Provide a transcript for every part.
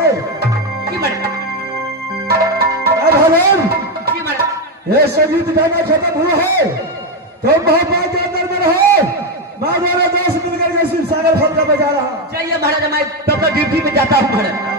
है की मरे भगवान की मरे ये संगीत गाना खत्म हुआ है तो बहुत बात के अंदर में रहो मैं मेरे दोस्त मिलकर के शिव सागर फल का बजा रहा चाहिए महाराज मैं तब तक ड्यूटी में जाता हूँ महाराज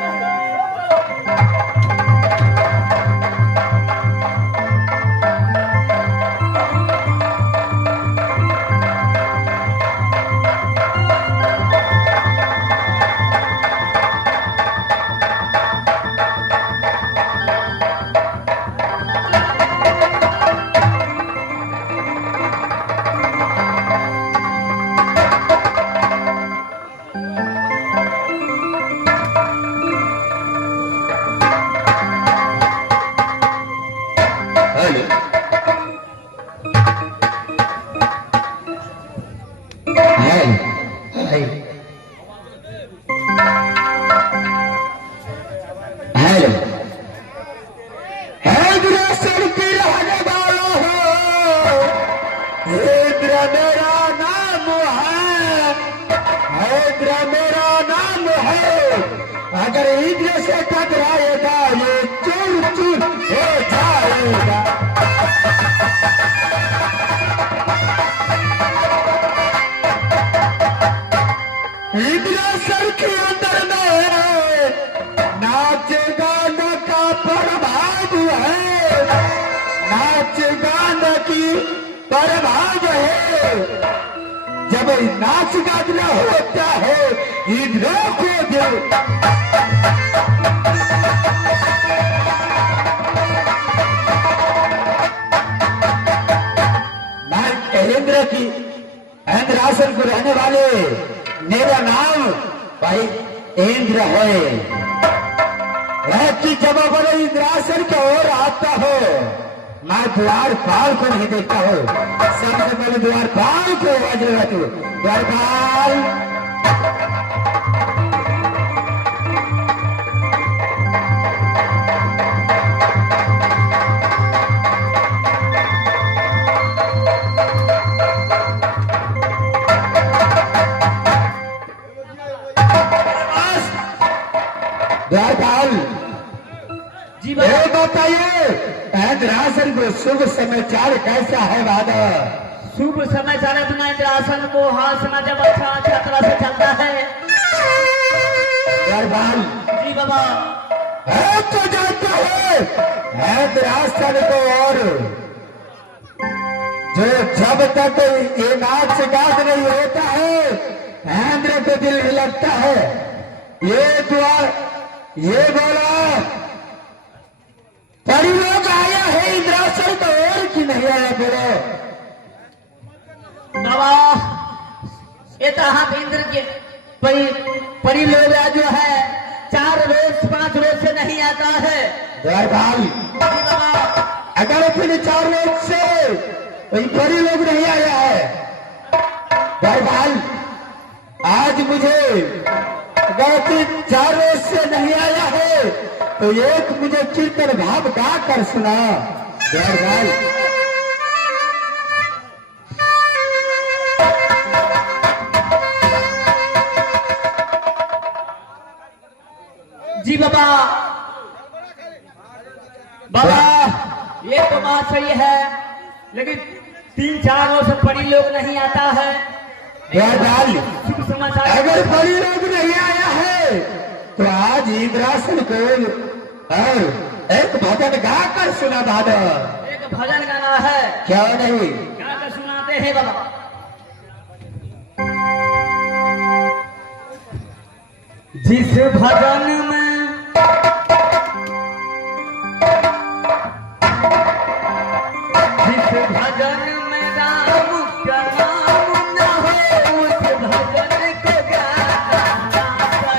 अगर इंद्र से टकराएगा ये चूर चूर हो जाएगा इंद्र के अंदर में नाच गाना का प्रभाव है नाच गाना की प्रभाव है जब नाच गाना होता है इंद्रों को जो इंद्र की इंद्रासन को रहने वाले मेरा नाम भाई इंद्र है कि जब अपने इंद्रासन की ओर आता हो मैं द्वार पाल को नहीं देखता हूँ सबसे पहले द्वार पाल को आवाज लगाती हूँ द्वारपाल द्वारपाल जी बताइए इंद्रासन को शुभ समाचार कैसा है वादा शुभ समाचार अपना इंद्रासन को हाथ में जब अच्छा अच्छा तरह से चलता है द्वारपाल जी बाबा है तो जाता है इंद्रासन को और जो जब तक ये नाच गात नहीं होता है इंद्र को दिल नहीं लगता है ये द्वार ये बोला परी लोग आया है इंद्रासन तो और की नहीं आया बोलो बाबा ये तो हम इंद्र के परी लोग जो है 4 रोज 5 रोज से नहीं आता है द्वारपाल अगर फिर 4 रोज से कोई परी लोग नहीं आया है द्वारपाल आज मुझे अगर 4 रोज से नहीं आया है तो एक मुझे कीर्तन भाव गा कर सुना द्वारपाल जी बाबा बाबा ये तो बात सही है लेकिन 3-4 रोज से परी लोग नहीं आता है द्वारपाल शुभ समाचार अगर परी लोग नहीं आया है तो आज इंद्रासन को और एक भजन गा कर सुना दादा एक भजन गाना है क्या नहीं गा कर सुनाते हैं बाबा जिस भजन में जिस भजन में राम का नाम न हो उस भजन को गाना चाहिए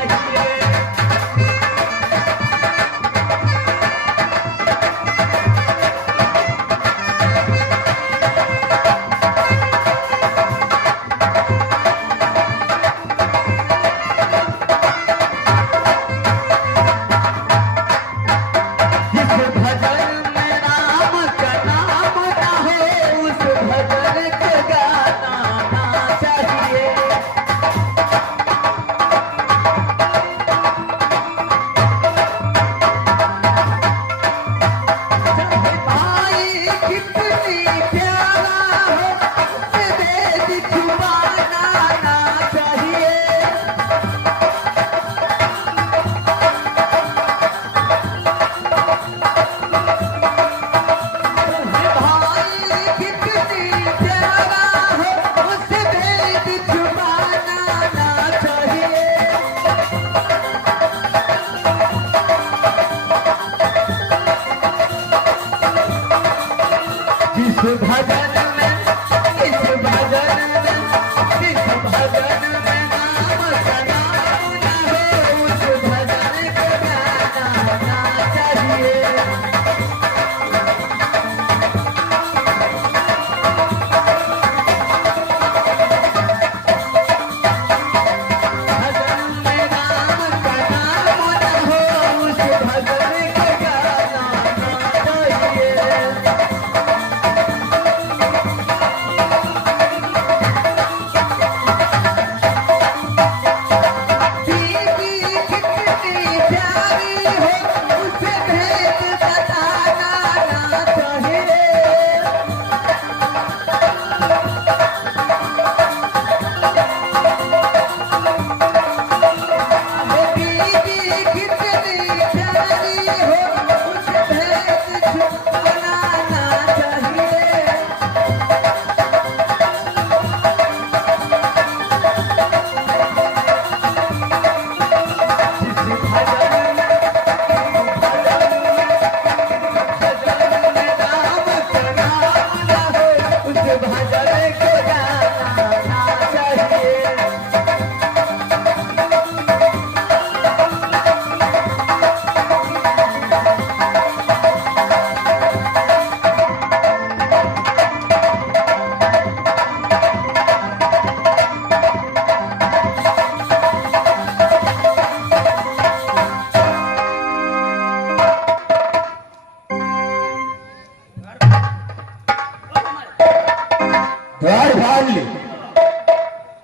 द्वारपाल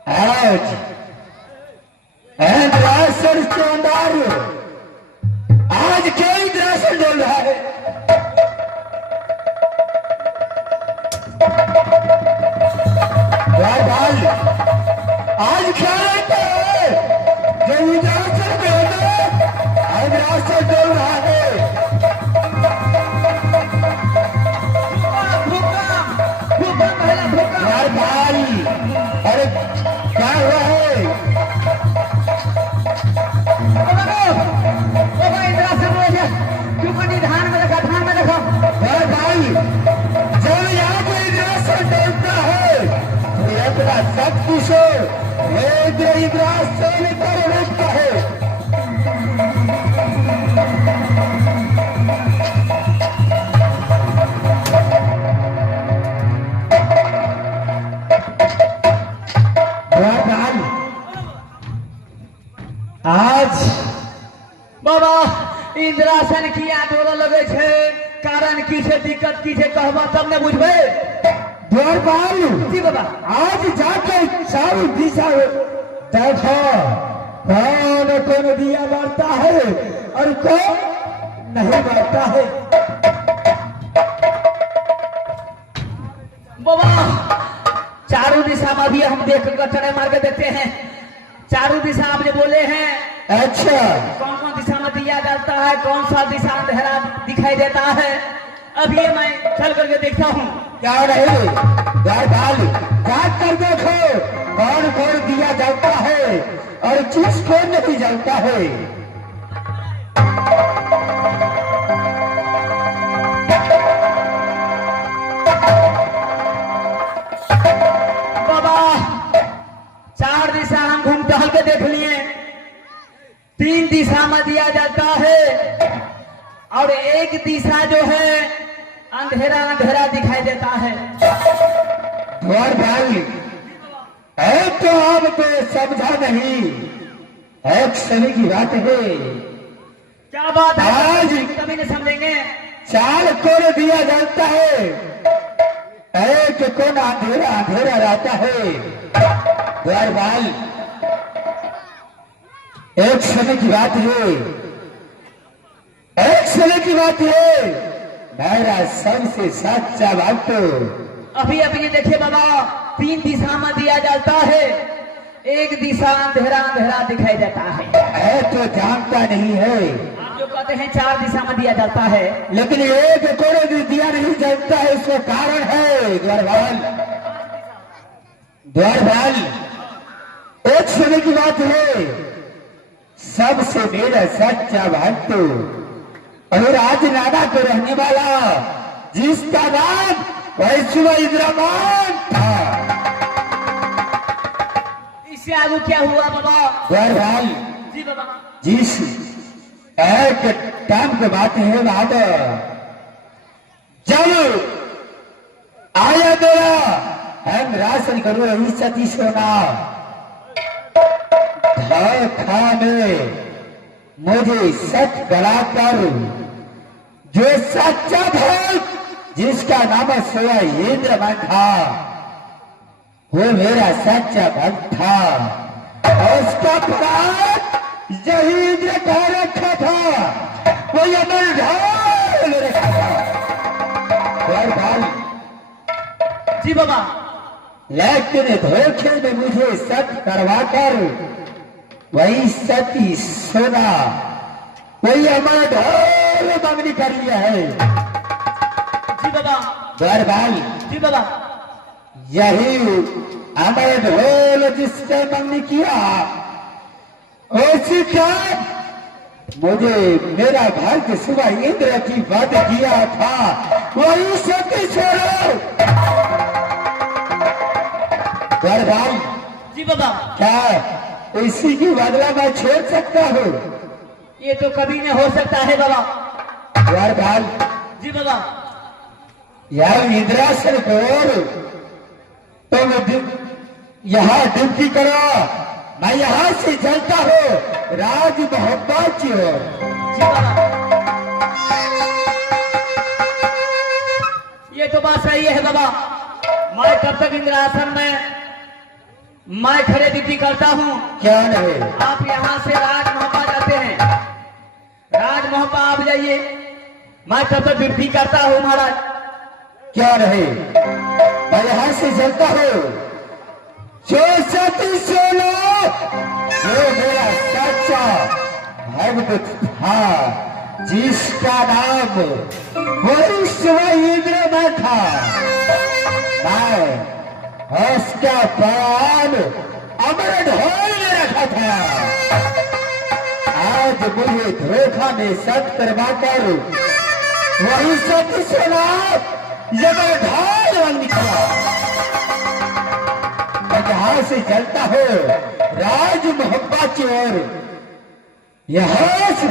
आज इंद्रासन के अंदर आज क्या इंद्रासन डोल रहा है? द्वारपाल आज क्या रहता है जो इंद्रासन के अंदर इंद्रासन डोल रहा है? द्वारपाल अरे क्या हुआ है? ध्यान में रखा, ध्यान में रखो। भाई जब यहाँ कोई इंद्रासन डोलता है तो ये अपना सब कुछ इंद्रासन पर रोकता है। आज बाबा इंद्रासन की आंदोलन लगे छे, कारण की छे, दिक्कत की छे, कहबा तब ने बुझबे। द्वारपाल जी बाबा। आज जाकर चारों दिशा देखो कौन कौन दिया बढ़ता है और कौन नहीं बढ़ता है। बाबा चारों दिशा में भी हम देख कर चढ़े मार के देखते हैं। चारों दिशा आपने बोले हैं, अच्छा कौन कौन दिशा में दिया जाता है, कौन सा दिशा अंधेरा दिखाई देता है, अब ये मैं चल करके देखता हूँ। क्या नहीं द्वारपाल जाग कर देखो कौन कौन दिया जलता है और किस कौन नहीं जलता है। बाबा चार दिशा हम घूम टहल के देख लिए, 3 दिशा में दिया जाता है और एक दिशा जो है अंधेरा अंधेरा दिखाई देता है। द्वारपाल एक तो आप तो समझा नहीं, एक समय की बात है। क्या बात है? आज कभी नहीं समझेंगे। 4 कोण दिया जलता है, एक कोण अंधेरा अंधेरा रहता है। द्वारपाल एक समय की बात है, एक समय की बात है। मेरा सबसे सच्चा भक्त अभी अभी देखिए बाबा, 3 दिशा में दिया जाता है, एक दिशा अंधेरा अंधेरा दिखाई देता है। तो जानता नहीं है, आप जो कहते हैं 4 दिशा में दिया जाता है, लेकिन एक कोण भी दिया नहीं जलता है, इसका कारण है द्वारपाल। द्वारपाल एक समय की बात है, सबसे मेरा सच्चा भक्त और आज नाना को रहने वाला जिसका नाम वैश्व इंद्रमान था। इससे आगे क्या हुआ बाबा? द्वारपाल जी बाबा। जिस एक टाइम की बात है बात, जब आया मेरा हम राशन करो रही सती सोना खा में मुझे सच गलाकर जो सच्चा भक्त जिसका नाम सोया इंद्रमान था, वो मेरा सच्चा भक्त था। और उसका प्राण यही इंद्र का रखा था, वो अमर ढाल रखा था। द्वारपाल जी बाबा। लेकिन धोखे में मुझे सत्य करवाकर वही सती सोना वही हमारा ढोल मंगनी कर लिया है। जी बाबा। द्वारपाल जी बाबा। यही हमारे ढोल जिसने मंगनी किया उसी का मुझे मेरा भाग्य सुबह इंद्र की बात किया था, वही सती छोड़ो। द्वारपाल जी बाबा। क्या इसी की बदला मैं छोड़ सकता हूँ? ये तो कभी नहीं हो सकता है बाबा। द्वारपाल जी बाबा। यार इंद्रासन को तुम यहाँ ड्यूटी करो, मैं यहाँ से चलता हूँ राज मोहब्बत की ओर। जी बाबा। ये तो बात सही है बाबा, मैं तब तक इंद्रासन में मैं खड़े ड्यूटी करता हूँ। क्या नहीं? आप यहाँ से राजमहपा जाते हैं, राजमहपा आप जाइए, मैं तब तक ड्यूटी करता हूँ महाराज। क्या नहीं? मैं यहाँ से चलता हूँ। जो सती सोलो ये मेरा सच्चा भक्त था, जिसका नाम वरिष्ठ इंद्र में था। मैं उसका प्राण अमर ढोल में रखा था। आज मुझे धोखा में सत करवाकर वही सती सोना जबर ढाल रंग निकला। मैं यहाँ से चलता हूँ राज मोहब्बा की ओर। यहाँ से